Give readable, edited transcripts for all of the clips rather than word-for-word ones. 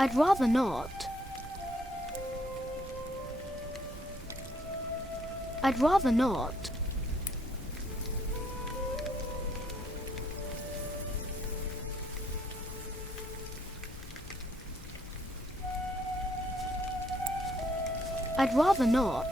I'd rather not. I'd rather not. I'd rather not.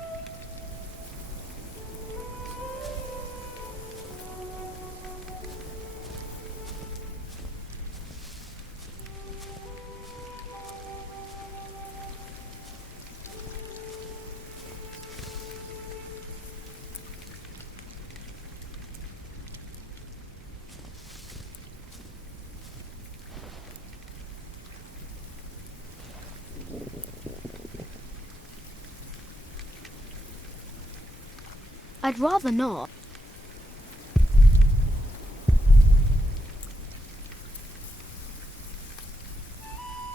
I'd rather not.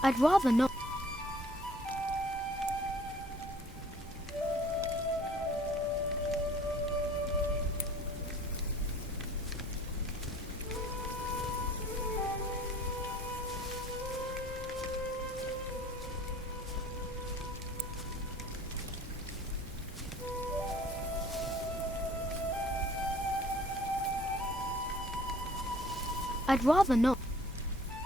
I'd rather not. I'd rather not.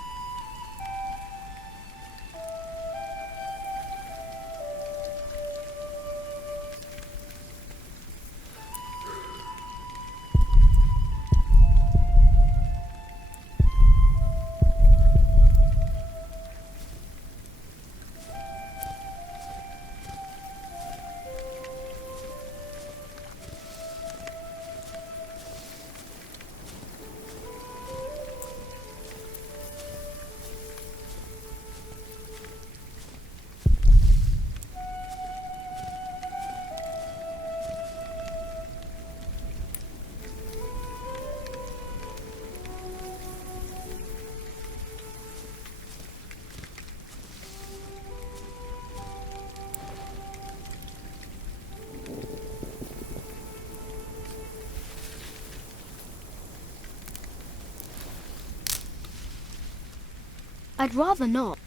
I'd rather not.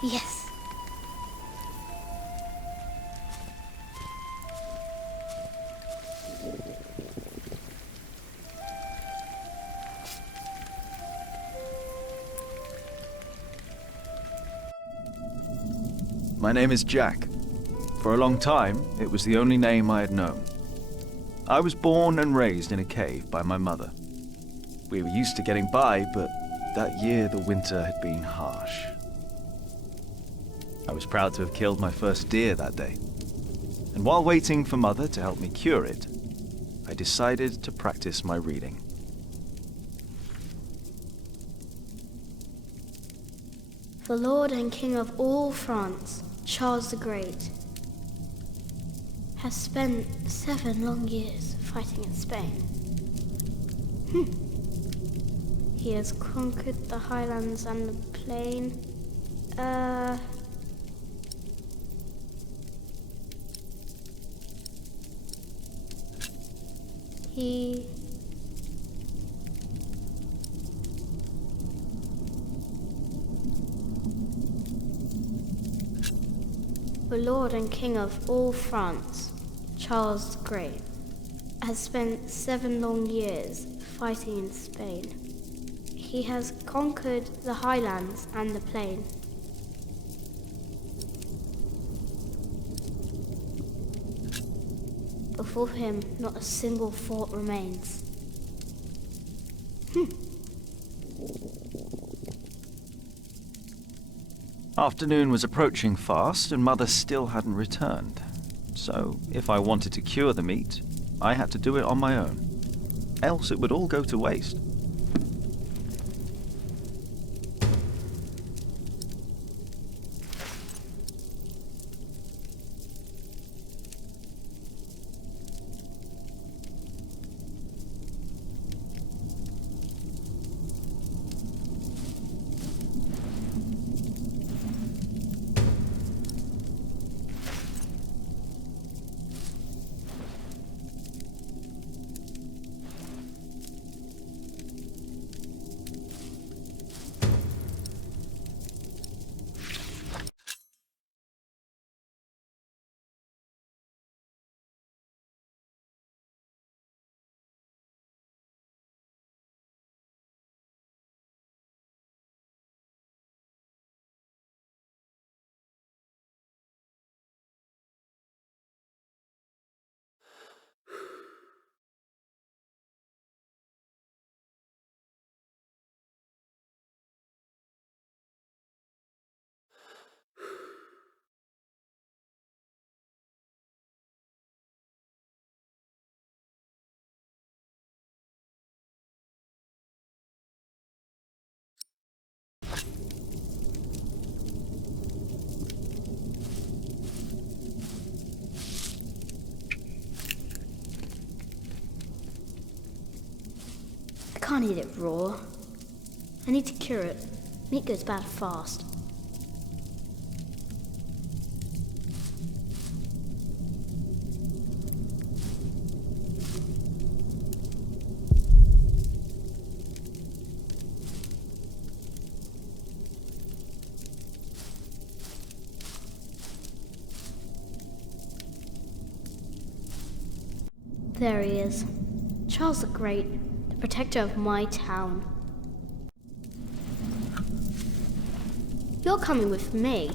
Yes. My name is Jack. For a long time, it was the only name I had known. I was born and raised in a cave by my mother. We were used to getting by, but that year the winter had been harsh. I was proud to have killed my first deer that day. And while waiting for Mother to help me cure it, I decided to practice my reading. The Lord and King of all France, Charles the Great, has spent 7 long years fighting in Spain. He has conquered the highlands and the plain. The Lord and King of all France, Charles the Great, has spent 7 long years fighting in Spain. He has conquered the highlands and the plain. Before him, not a single thought remains. Afternoon was approaching fast, and Mother still hadn't returned. So, if I wanted to cure the meat, I had to do it on my own. Else it would all go to waste. I can't eat it raw. I need to cure it. Meat goes bad fast. There he is. Charles the Great, the protector of my town. You're coming with me.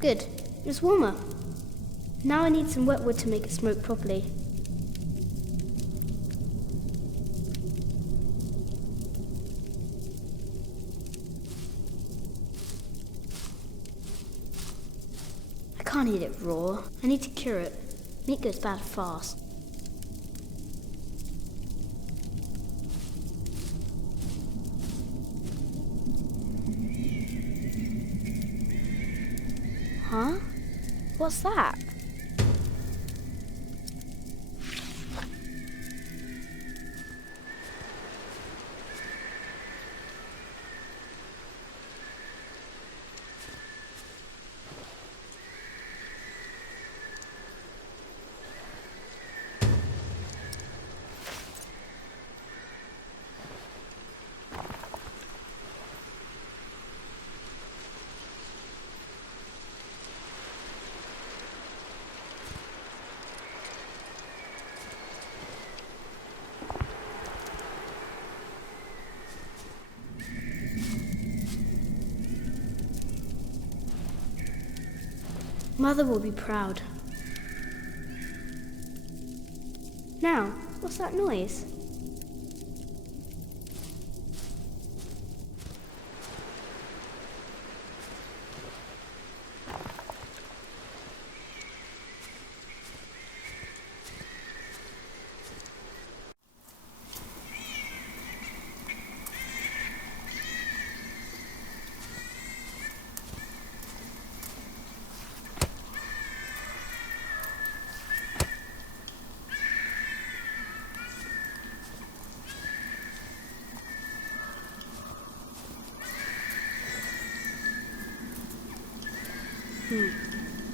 Good. It's warmer. Now I need some wet wood to make it smoke properly. I can't eat it raw. I need to cure it. Meat goes bad fast. Huh? What's that? Mother will be proud. Now, what's that noise?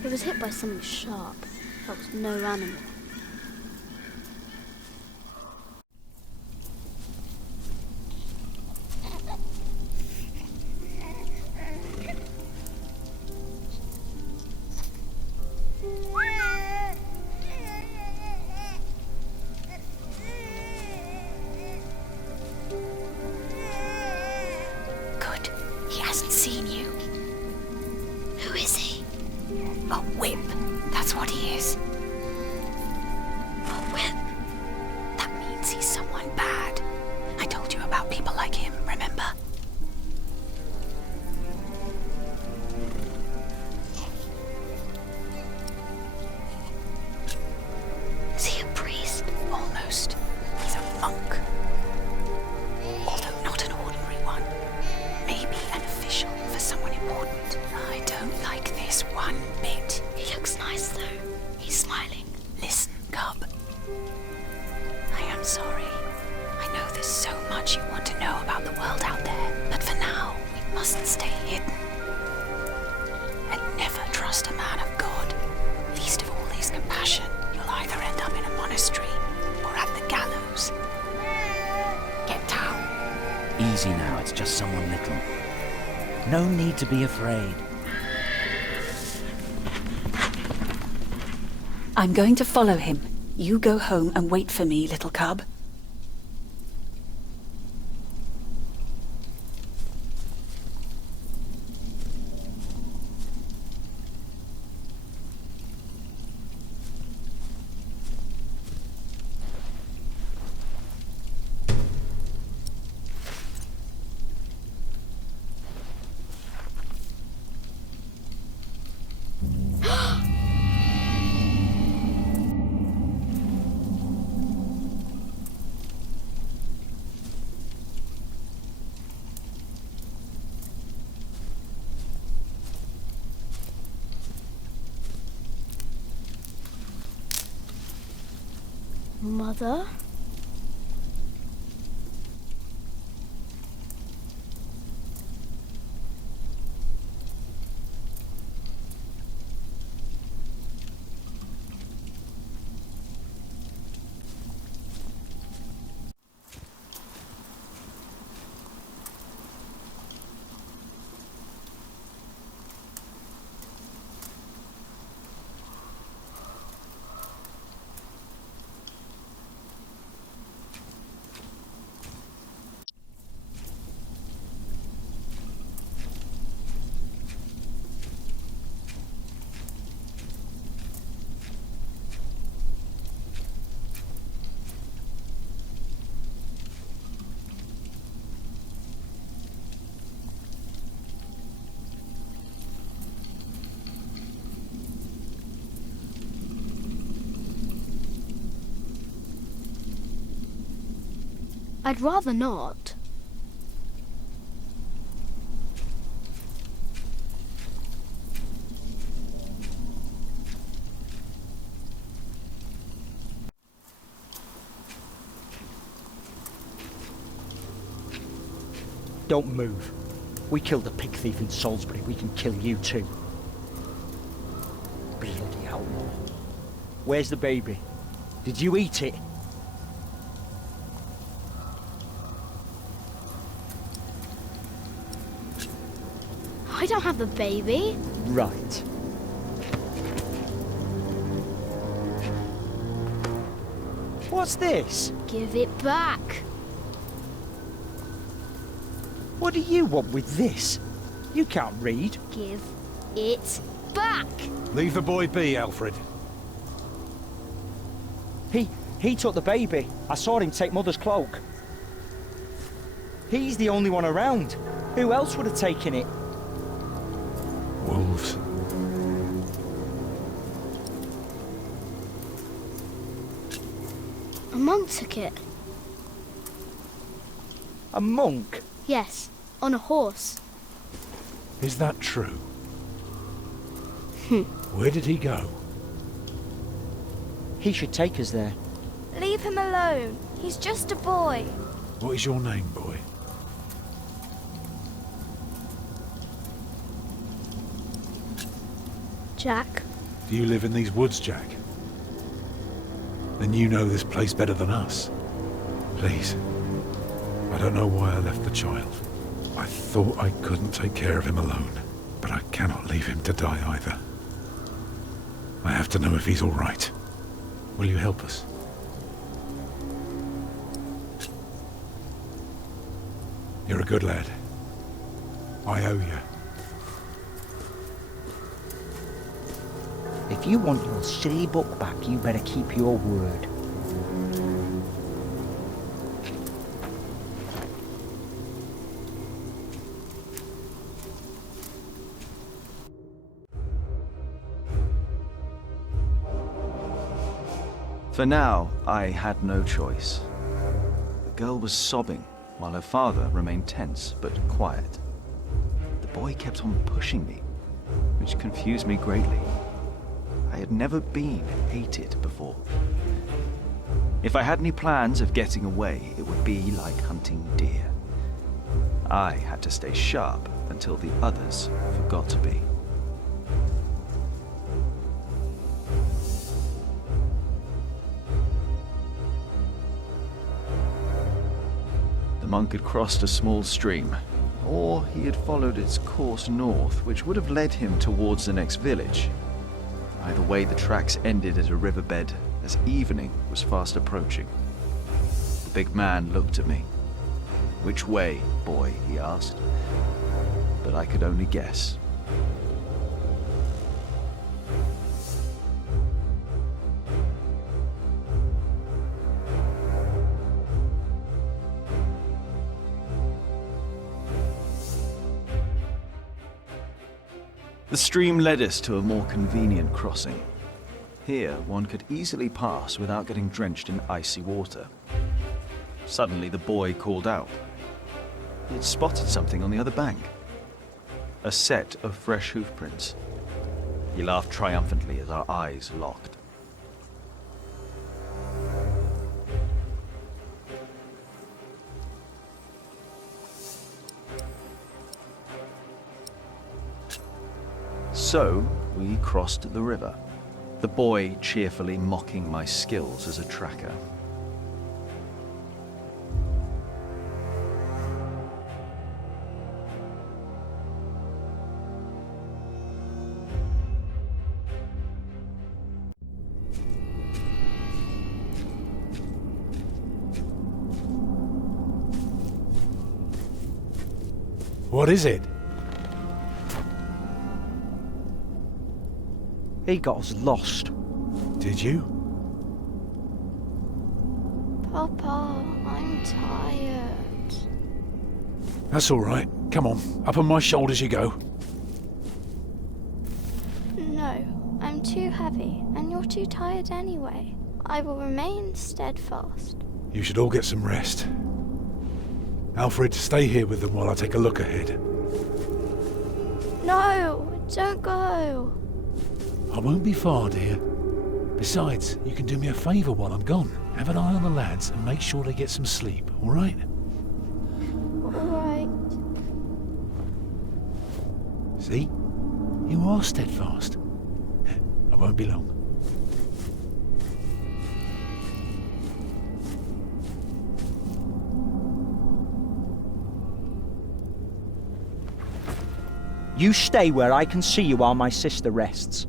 It was hit by something sharp. That was no animal. much you want to know about the world out there, but for now, we must stay hidden. And never trust a man of God. Least of all his compassion. You'll either end up in a monastery or at the gallows. Get down. Easy now, it's just someone little. No need to be afraid. I'm going to follow him. You go home and wait for me, little cub. Mother? I'd rather not. Don't move. We killed a pig thief in Salisbury, we can kill you too. Bloody outlaw. Where's the baby? Did you eat it? I don't have the baby. Right. What's this? Give it back. What do you want with this? You can't read. Give it back. Leave the boy be, Alfred. He took the baby. I saw him take Mother's cloak. He's the only one around. Who else would have taken it? Wolves. A monk took it. A monk? Yes, on a horse. Is that true? Where did he go? He should take us there. Leave him alone. He's just a boy. What is your name, boy? Jack. Do you live in these woods, Jack? Then you know this place better than us. Please. I don't know why I left the child. I thought I couldn't take care of him alone, but I cannot leave him to die either. I have to know if he's all right. Will you help us? You're a good lad. I owe you. If you want your silly book back, you better keep your word. For now, I had no choice. The girl was sobbing, while her father remained tense but quiet. The boy kept on pushing me, which confused me greatly. I had never been hated before. If I had any plans of getting away, it would be like hunting deer. I had to stay sharp until the others forgot to be. The monk had crossed a small stream, or he had followed its course north, which would have led him towards the next village. Either way, the tracks ended at a riverbed as evening was fast approaching. The big man looked at me. "Which way, boy?" he asked. But I could only guess. The stream led us to a more convenient crossing. Here, one could easily pass without getting drenched in icy water. Suddenly, the boy called out. He had spotted something on the other bank. A set of fresh hoof prints. He laughed triumphantly as our eyes locked. So, we crossed the river, the boy cheerfully mocking my skills as a tracker. What is it? He got us lost. Did you? Papa, I'm tired. That's all right. Come on, up on my shoulders you go. No, I'm too heavy, and you're too tired anyway. I will remain steadfast. You should all get some rest. Alfred, stay here with them while I take a look ahead. No, don't go. I won't be far, dear. Besides, you can do me a favour while I'm gone. Have an eye on the lads and make sure they get some sleep, all right? All right. See? You are steadfast. I won't be long. You stay where I can see you while my sister rests.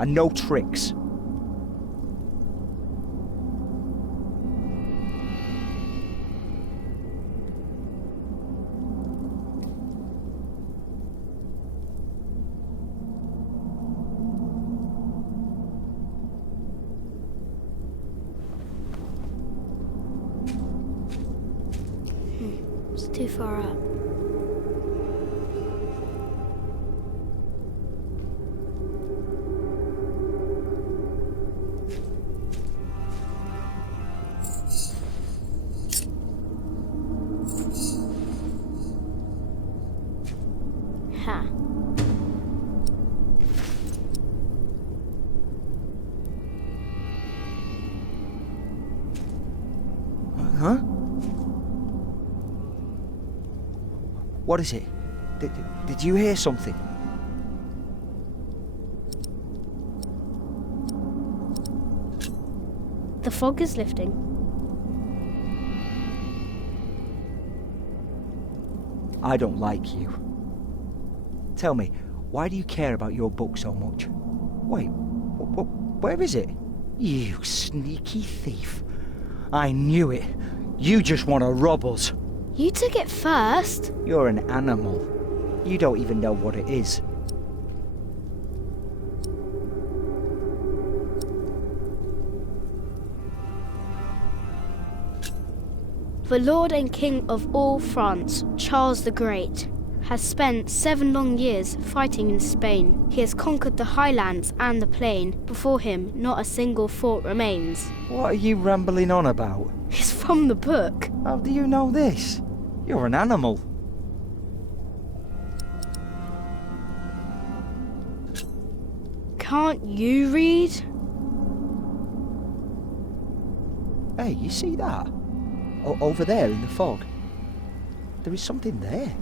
And no tricks. It's too far up. Ha. Huh? What is it? Did you hear something? The fog is lifting. I don't like you. Tell me, why do you care about your book so much? Wait, where is it? You sneaky thief. I knew it. You just want to rob us. You took it first. You're an animal. You don't even know what it is. The Lord and King of all France, Charles the Great, has spent 7 long years fighting in Spain. He has conquered the highlands and the plain. Before him, not a single fort remains. What are you rambling on about? It's from the book. How do you know this? You're an animal. Can't you read? Hey, you see that? Over there in the fog. There is something there.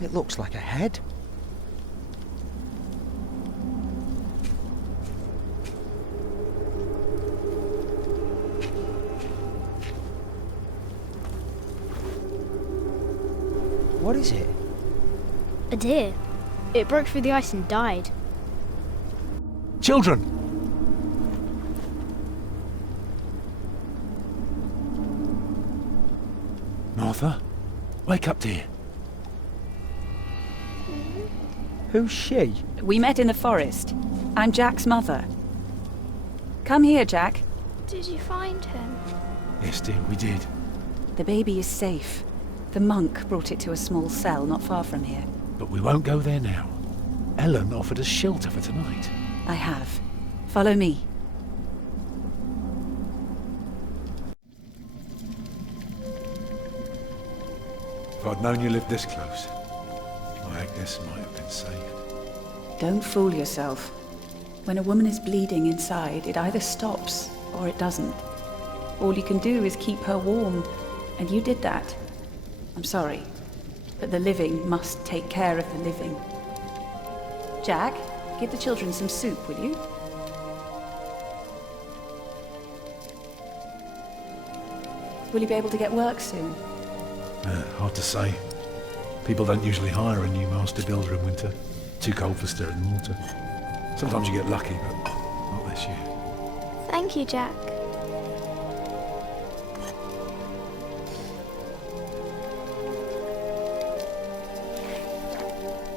It looks like a head. What is it? A deer. It broke through the ice and died. Children! Martha, wake up, dear. Who's she? We met in the forest. I'm Jack's mother. Come here, Jack. Did you find him? Yes, dear, we did. The baby is safe. The monk brought it to a small cell not far from here. But we won't go there now. Ellen offered us shelter for tonight. I have. Follow me. If I'd known you lived this close, my Agnes might have been saved. Don't fool yourself. When a woman is bleeding inside, it either stops or it doesn't. All you can do is keep her warm, and you did that. I'm sorry, but the living must take care of the living. Jack, give the children some soup, will you? Will you be able to get work soon? Hard to say. People don't usually hire a new master builder in winter. Too cold for stirring mortar. Sometimes you get lucky, but not this year. Thank you, Jack.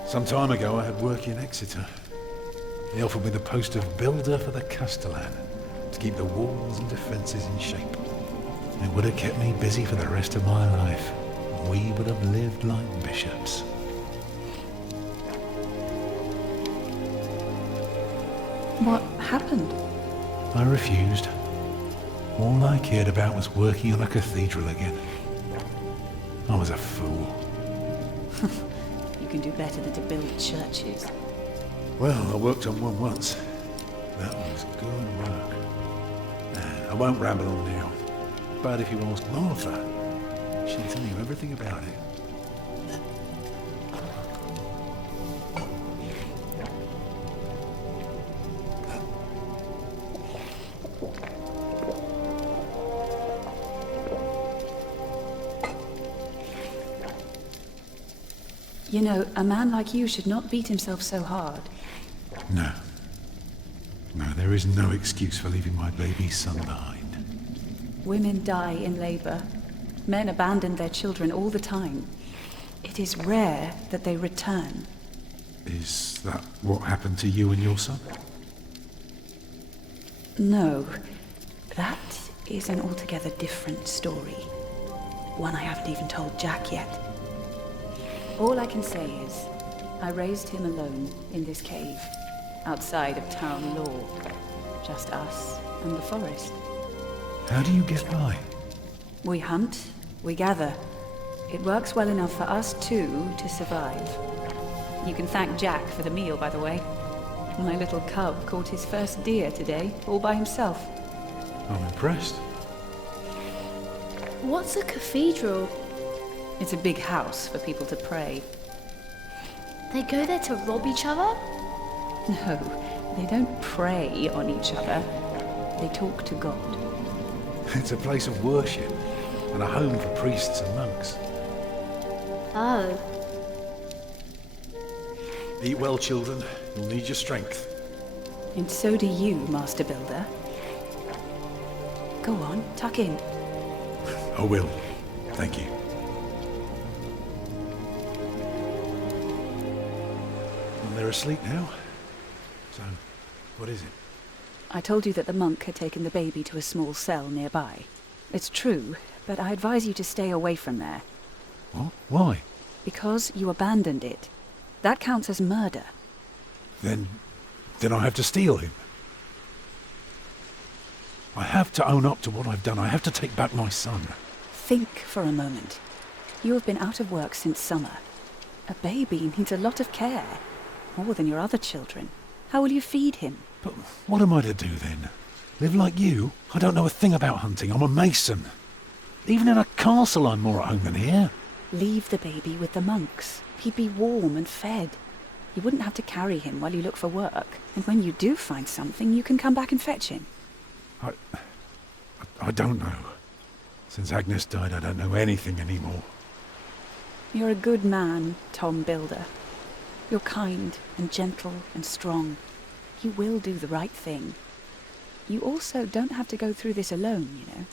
Some time ago I had work in Exeter. They offered me the post of builder for the Castellan, to keep the walls and defences in shape. It would have kept me busy for the rest of my life. We would have lived like bishops. What happened? I refused. All I cared about was working on a cathedral again. I was a fool. You can do better than to build churches. Well, I worked on one once. That was good work. I won't ramble on now. But if you ask Martha, she'll tell you everything about it. You know, a man like you should not beat himself so hard. No. No, there is no excuse for leaving my baby son behind. Women die in labor. Men abandon their children all the time. It is rare that they return. Is that what happened to you and your son? No, that is an altogether different story. One I haven't even told Jack yet. All I can say is, I raised him alone in this cave, outside of town law. Just us and the forest. How do you get by? We hunt, we gather. It works well enough for us two to survive. You can thank Jack for the meal, by the way. My little cub caught his first deer today, all by himself. I'm impressed. What's a cathedral? It's a big house for people to pray. They go there to rob each other? No, they don't prey on each other. They talk to God. It's a place of worship and a home for priests and monks. Oh. Eat well, children. You'll need your strength. And so do you, Master Builder. Go on, tuck in. I will. Thank you. And they're asleep now. So, what is it? I told you that the monk had taken the baby to a small cell nearby. It's true, but I advise you to stay away from there. What? Why? Because you abandoned it. That counts as murder. Then I have to steal him. I have to own up to what I've done. I have to take back my son. Think for a moment. You have been out of work since summer. A baby needs a lot of care, more than your other children. How will you feed him? But what am I to do then? Live like you? I don't know a thing about hunting. I'm a mason. Even in a castle I'm more at home than here. Leave the baby with the monks. He'd be warm and fed. You wouldn't have to carry him while you look for work. And when you do find something, you can come back and fetch him. I don't know. Since Agnes died, I don't know anything anymore. You're a good man, Tom Builder. You're kind and gentle and strong. You will do the right thing. You also don't have to go through this alone, you know.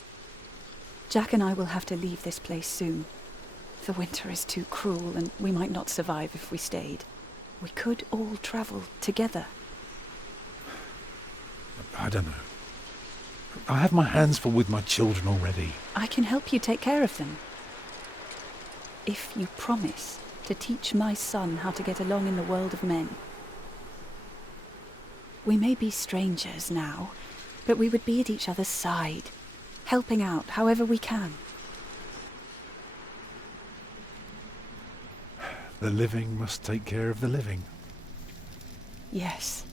Jack and I will have to leave this place soon. The winter is too cruel, and we might not survive if we stayed. We could all travel together. I don't know. I have my hands full with my children already. I can help you take care of them. If you promise to teach my son how to get along in the world of men. We may be strangers now, but we would be at each other's side, helping out however we can. The living must take care of the living. Yes.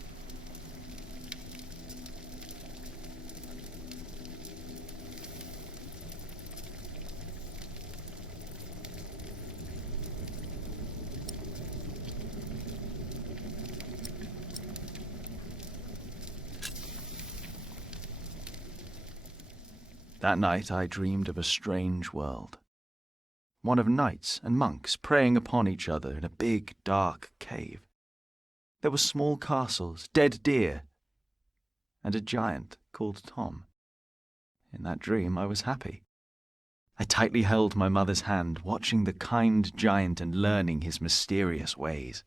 That night I dreamed of a strange world. One of knights and monks preying upon each other in a big, dark cave. There were small castles, dead deer, and a giant called Tom. In that dream I was happy. I tightly held my mother's hand, watching the kind giant and learning his mysterious ways.